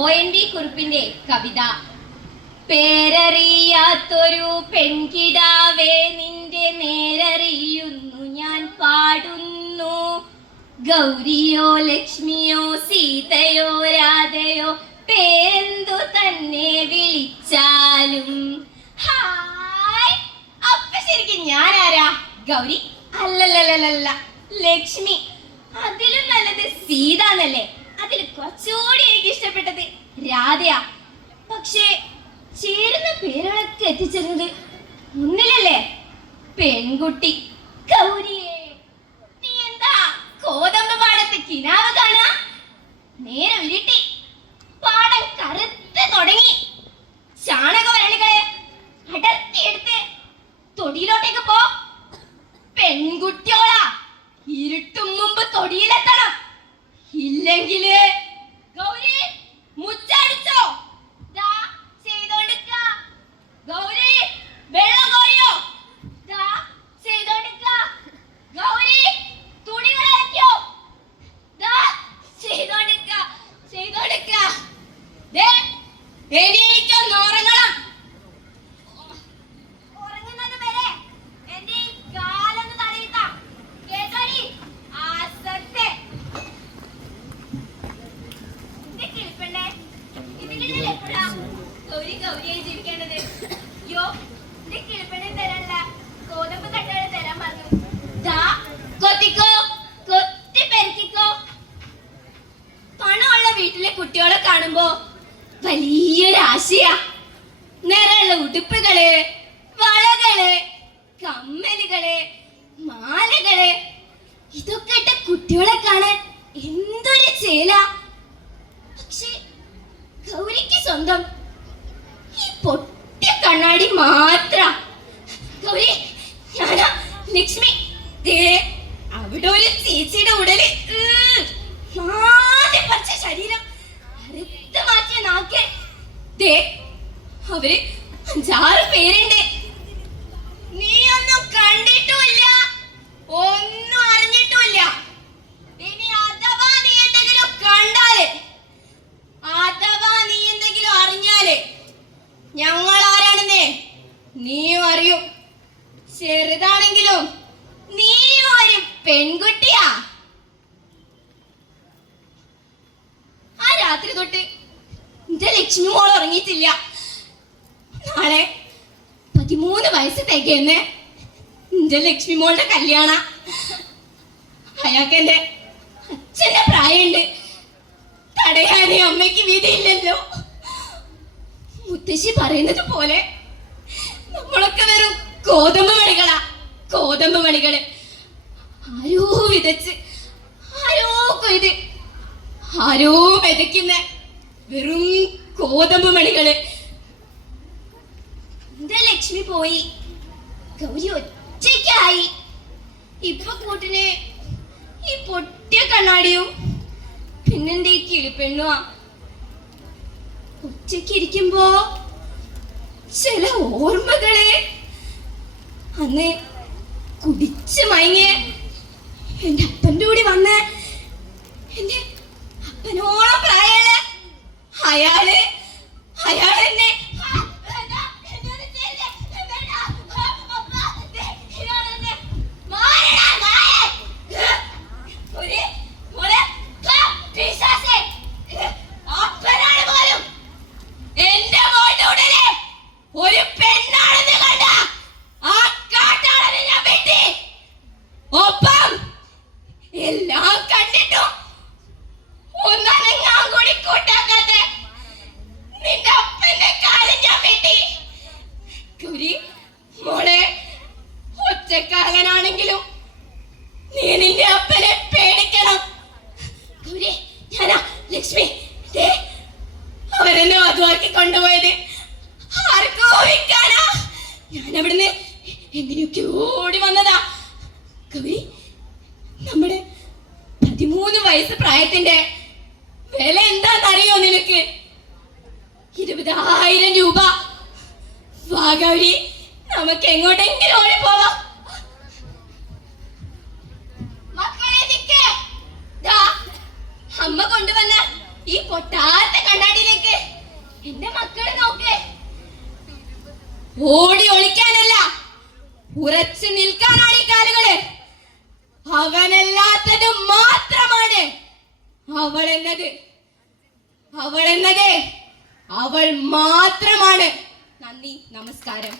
ONV കുറുപ്പിന്റെ കവിത. പേരറിയാത്തൊരു പെൺകിടാവേ നിന്റെ നേരറിയുന്നു ഞാൻ പാടുന്നു. ഗൗരിയോ ലക്ഷ്മിയോ സീതയോ രാധയോ പേരെന്തു തന്നെ വിളിച്ചാലും. ഹായ്, അപ്പൊ ശരിക്കും ഞാൻ ആരാ? ഗൗരി? അല്ലല്ലല്ല, ലക്ഷ്മി. അതിലും നല്ലത് സീത എന്നല്ലേ? അതിൽ കുറച്ചുകൂടി എനിക്ക് ഇഷ്ടപ്പെട്ടത് രാധയാ. പക്ഷേ ചേരുന്ന പേരുകളൊക്കെ എത്തിച്ചേരുന്നത് ഒന്നിലല്ലേ? പെൺകുട്ടി ഗൗരിയെ. നീ എന്താ കോതമ്പ് പാടത്ത് കിനാവ് കാണാ? നേരെ വിരട്ടി പാടം കറുത്ത് തുടങ്ങി. ചാണകവരളികളെ അടർത്തിയെടുത്ത് തൊടിയിലോട്ടേക്ക് പോ. പെൺകുട്ടിയോളാ, ഇരുട്ടും മുമ്പ് തൊടിയിലെത്തണം. ഇല്ലെങ്കില് ഗൗരി മുച്ചടിച്ചോ? ദാ ചെയ്തോണ്ടിക്ക. ഗൗരി വെള്ളം കോരിയോ? ദാ ചെയ്തോണ്ടിക്ക. ഗൗരി തുണികൾ അലക്കിയോ? ദാ ചെയ്തോണ്ടിക്ക. ദേ എനിക്കൊന്ന് ഉറങ്ങണം. ഉറങ്ങുന്നത് വരെ എന്റെ കാലൊന്ന് തടയിക്കാം. കേട്ടോടി ആസത്തെ. ഇതിൽ എപ്പോഴാ ഗൗരിയായി ജീവിക്കേണ്ടത്? യോ, എന്റെ കിളിപ്പെണ്ണെ തരാനല്ല, കോതമ്പ് കട്ടകളെ തരാൻ പറഞ്ഞു. ദാ കൊത്തിക്കോ, കൊത്തി പെരുക്കിക്കോ. പണമുള്ള വീട്ടിലെ കുട്ടികളെ കാണുമ്പോ വലിയൊരു ആശയാ. നിറമുള്ള ഉടുപ്പുകള്, വളകള്, കമ്മലുകള്, മാലകള്, ഇതൊക്കെ ഇട്ട കുട്ടികളെ കാണാൻ എന്തൊരു ചേല. പക്ഷെ ഗൗരിക്ക് സ്വന്തം ഈ പൊട്ടിയ കണ്ണാടി മാത്ര. ഗൗരി, ഞാനാ ലക്ഷ്മി. ദേ അവിടെ ഒരു ചേച്ചിയുടെ ഉടല്, പച്ച ശരീരം, അറുത്ത് മാറ്റിയ നാക്ക്. ദേ അവര് 5-6 പേരുണ്ട്. നീ ഒന്നും കണ്ടിട്ടുമില്ല, ഒന്നും അറിഞ്ഞിട്ടുമില്ല. ഇനി അഥവാ നീ എന്തെങ്കിലും കണ്ടാല്, അഥവാ നീ എന്തെങ്കിലും അറിഞ്ഞാല് ഞങ്ങൾ ആരാണെന്ന് നീയും അറിയും. ചെറുതാണെങ്കിലും നീയും ഒരു പെൺകുട്ടിയാ. ആ രാത്രി തൊട്ട് എന്റെ ലക്ഷ്മി മോൾ ഉറങ്ങിയിട്ടില്ല. നാളെ 13 വയസ്സ് തികയെന്ന് എന്റെ ലക്ഷ്മി മോളുടെ കല്യാണ. അയാൾക്ക് എന്റെ അച്ഛന്റെ പ്രായമുണ്ട്. തടയാനേ അമ്മയ്ക്ക് വിധിയില്ലല്ലോ. മുത്തശ്ശി പറയുന്നത് പോലെ നമ്മളൊക്കെ വെറും കോതമ്പ് മണികളാ, കോതമ്പ് മണികള്. ആരോ വിതച്ച്, ആരോ കൊയ്ത്, ആരോ വിതയ്ക്കുന്ന വെറും കോതമ്പ് മണികള്. എന്റെ ലക്ഷ്മി പോയി, ഗൗരി ഒറ്റയ്ക്കായി. ഇപ്പൊ കൂട്ടിന് ഈ പൊട്ടിയ കണ്ണാടിയും പിന്നെന്റെ ഈ കിളിപ്പെണ്ണുവാ. ഒറ്റയ്ക്കിരിക്കുമ്പോ ചില ഓർമ്മകള്. അന്ന് കുടിച്ച് മയങ്ങിയ എന്റെ അപ്പന്റെ കൂടി വന്ന് എന്റെ അപ്പനോളം പ്രായമുള്ള അയാള് എന്നെ ഒരു പെണ്ണാണെന്ന് കണ്ട ആ കാട്ടാളനെ ഞാൻ വെട്ടി. ഒപ്പം എല്ലാം കണ്ടിട്ടും ഒന്നനങ്ങാൻ കൂടി കൂട്ടാക്കാത്ത നിന്റെ അപ്പന്റെ കാലം ഞാൻ വെട്ടി. ഗൗരി മോളെ, ഒറ്റക്കാരനാണെങ്കിലും നീ നിന്റെ അപ്പനെ പേടിക്കണം. ഗൗരി, ഞാനാ ലക്ഷ്മി. അവരെന്നെ അതുവാക്കി കൊണ്ടുപോയത് ആർക്കോ വിൽക്കാനാ. ഞാൻ അവിടുന്ന് എങ്ങനെയൊക്കെ ഓടി വന്നതാ. ഗൗരി, നമ്മുടെ 13 വയസ്സ് പ്രായത്തിന്റെ വില എന്താണെന്നറിയോ നിനക്ക്? 20,000 രൂപ. വാ ഗൗരി, നമുക്ക് എങ്ങോട്ടെങ്കിലും ഓടിപ്പോവാം. മക്കളെ നിക്ക്. അമ്മ കൊണ്ടുവന്ന ഈ പൊട്ടാത്ത കണ്ണാടിയിലേക്ക് എന്റെ മക്കളെ നോക്കേ. ഓടി ഒളിക്കാനല്ല, ഉറച്ചു നിൽക്കാനാണ് ഈ കാലുകള്. അവനല്ലാത്തത് മാത്രമാണ് അവൾ എന്നത്. അവൾ എന്നത് അവൾ മാത്രമാണ്. നന്ദി, നമസ്കാരം.